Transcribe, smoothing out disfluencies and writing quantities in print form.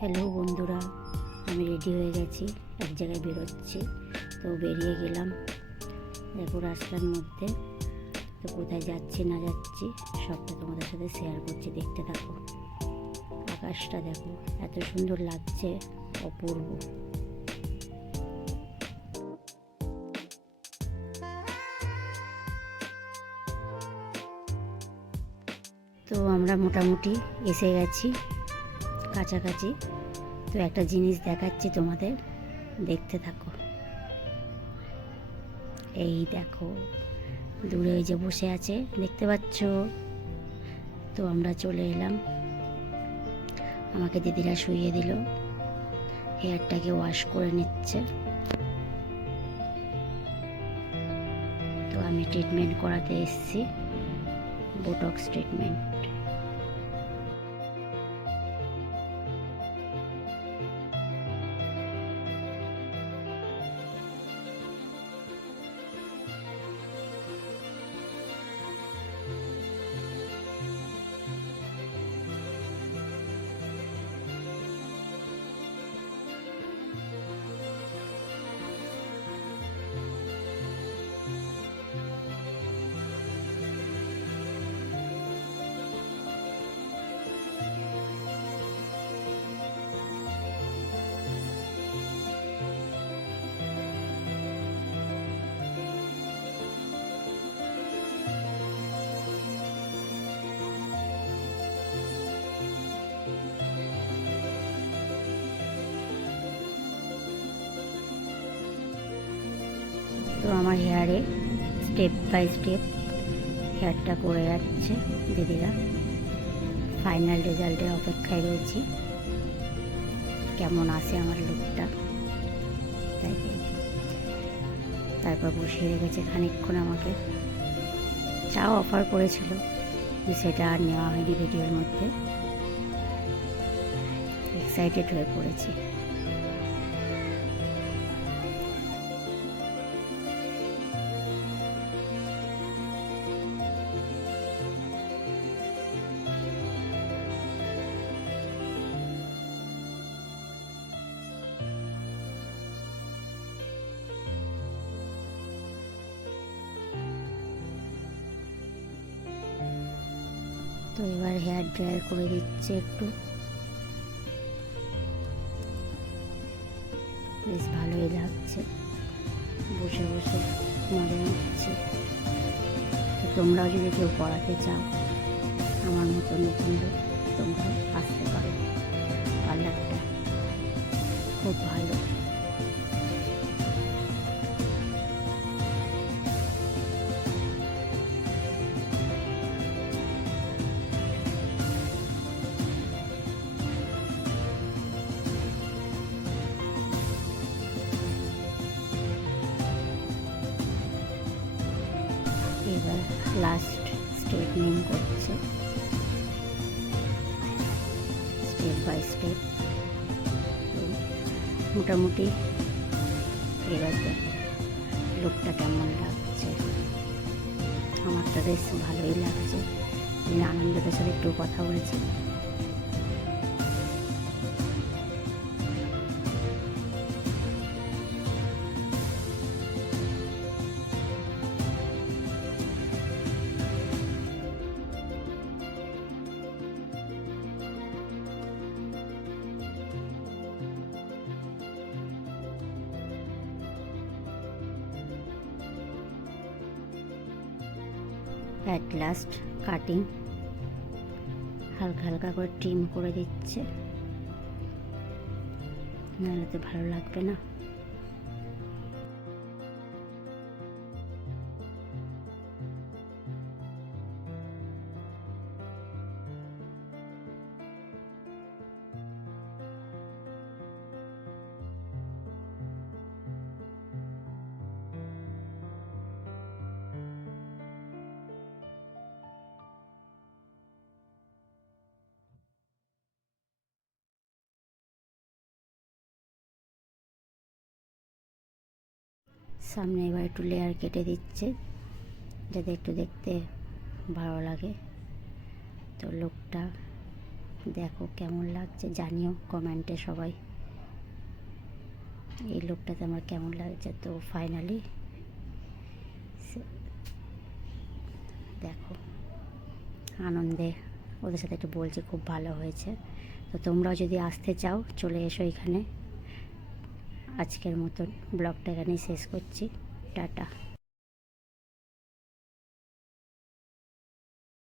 Hello বন্ধুরা, আমি ready হয়ে গেছি, এক জায়গায় বেরোচ্ছি। তো বেরিয়ে গেলাম, দেখো রাস্তার মধ্যে। তো কোথায় যাচ্ছি না যাচ্ছি সবটা তোমাদের সাথে শেয়ার করছি, দেখতে থাকো। আকাশটা দেখো, এত সুন্দর লাগছে, অপূর্ব। তো আমরা মোটামুটি এসে গেছি কাছাকাছি। তো একটা জিনিস দেখাচ্ছি তোমাদের, দেখতে থাকো। এই দেখো, দূরে ওই যে বসে আছে, দেখতে পাচ্ছ? তো আমরা চলে এলাম, আমাকে দিদিরা শুইয়ে দিল, হেয়ারটাকে ওয়াশ করে নিচ্ছে। তো আমি ট্রিটমেন্ট করাতে এসেছি, বোটক্স ট্রিটমেন্ট। তো আমার হেয়ারে স্টেপ বাই স্টেপ হেয়ারটা করে যাচ্ছে দিদিরা। ফাইনাল রেজাল্টের অপেক্ষায় রয়েছি, কেমন আসে আমার লুকটা। তাই তারপর বসিয়ে রেখেছে খানিকক্ষণ, আমাকে চাও অফার করেছিল, সেটা আর নেওয়া হয়নি ভিডিওর মধ্যে। এক্সাইটেড হয়ে পড়েছি। তো এবার হেয়ার ড্রায়ার করে দিচ্ছে একটু, বেশ ভালোই লাগছে, বসে বসে মজা নিচ্ছে। তো তোমরাও যদি কেউ পড়াতে চাও আমার মতো নতুন লোক, তোমরাও আসতে পারো। পার্লারটা খুব ভালো। এবার লাস্ট স্ট্রেটনিং করছে, স্টেপ বাই স্টেপ। তো মোটামুটি এবার দেখো লুকটা কেমন লাগছে। আমার তো বেশ ভালোই লাগছে। আমি আনন্দের সাথে একটু কথা বলেছি। অ্যাট লাস্ট কাটিং, হালকা হালকা করে ট্রিম করে দিচ্ছে, নাহলে তো ভালো লাগবে না। সামনে এবার একটু লেয়ার কেটে দিচ্ছে, যাতে একটু দেখতে ভালো লাগে। তো লুকটা দেখো কেমন লাগছে জানিও কমেন্টে সবাই, এই লুকটাতে আমার কেমন লাগছে। তো ফাইনালি দেখো আনন্দে ওদের সাথে একটু বলছি খুব ভালো হয়েছে। তো তোমরাও যদি আসতে চাও চলে এসো এখানে। আজকের মতন ব্লগটা এখানেই শেষ করছি, টাটা।